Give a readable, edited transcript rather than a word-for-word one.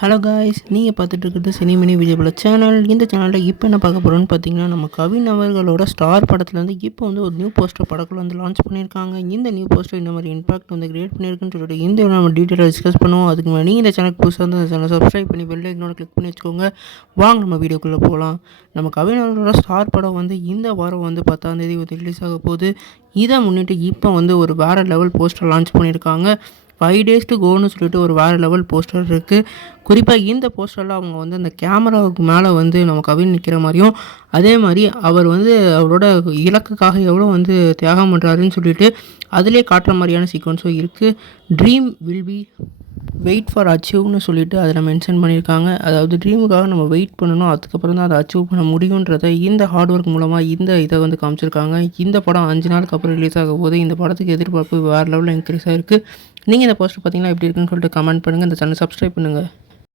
Hello guys, நீங்கள் பார்த்துட்டு இருக்கிறது சினிமினி விஜயபுல சேனல். இந்த சேனலில் இப்போ என்ன பார்க்க போகிறோன்னு பார்த்தீங்கன்னா, நம்ம கவின் அவர்களோட ஸ்டார் படத்துலேருந்து இப்போ வந்து ஒரு நியூ போஸ்டர் படக்குள்ள வந்து லான்ச் பண்ணியிருக்காங்க. இந்த நியூ போஸ்டர் இந்த மாதிரி இம்பாக்ட் வந்து கிரியேட் பண்ணியிருக்குன்னு சொல்லிட்டு இந்த நம்ம டீட்டெயிலாக டிஸ்கஸ் பண்ணுவோம். அதுக்கு முன்னாடி நீங்கள் இந்த சேனலுக்கு புதுசாக வந்து அந்த சேனல் சப்ஸ்கிரைப் பண்ணி பெல் ஐக்கனோட கிளிக் பண்ணி வச்சுக்கோங்க. வாங்க நம்ம வீடியோக்குள்ளே போகலாம். நம்ம கவின் அவர்களோட ஸ்டார் படம் வந்து இந்த வாரம் வந்து 10ஆம் தேதி வந்து ரிலீஸ் ஆக போகுது. இதை முன்னிட்டு இப்போ வந்து ஒரு வேறு லெவல் போஸ்டர் லான்ச் பண்ணியிருக்காங்க. 5 days to goன்னு சொல்லிட்டு ஒரு வேறு லெவல் போஸ்டர் இருக்குது. குறிப்பாக இந்த போஸ்டரில் அவங்க வந்து அந்த கேமராவுக்கு மேலே வந்து நம்ம கவின் நிற்கிற மாதிரியும், அதே மாதிரி அவர் வந்து அவரோட இலக்குக்காக எவ்வளோ வந்து தியாகம் பண்ணுறாருன்னு சொல்லிட்டு அதிலே காட்டுற மாதிரியான சீக்வன்ஸும் இருக்குது. Dream will be wait for அச்சீவ்னு சொல்லிட்டு அதில் மென்ஷன் பண்ணியிருக்காங்க. அதாவது ட்ரீமுக்காக நம்ம வெயிட் பண்ணணும், அதுக்கப்புறம் தான் அதை அச்சீவ் பண்ண முடியுன்றதை இந்த ஹார்ட் ஒர்க் மூலமாக இந்த இதை வந்து காமிச்சிருக்காங்க. இந்த படம் 5 நாளுக்கு அப்புறம் ரிலீஸ் ஆக போது இந்த படத்துக்கு எதிர்பார்ப்பு வேறு லெவலில் இன்க்ரீஸ் ஆகிருக்கு. நீங்கள் இந்த போஸ்டர் பார்த்தீங்கன்னா எப்படி இருக்குன்னு சொல்லிட்டு கமெண்ட் பண்ணுங்கள். இந்த சேனல் சப்ஸ்கிரைப் பண்ணுங்கள்.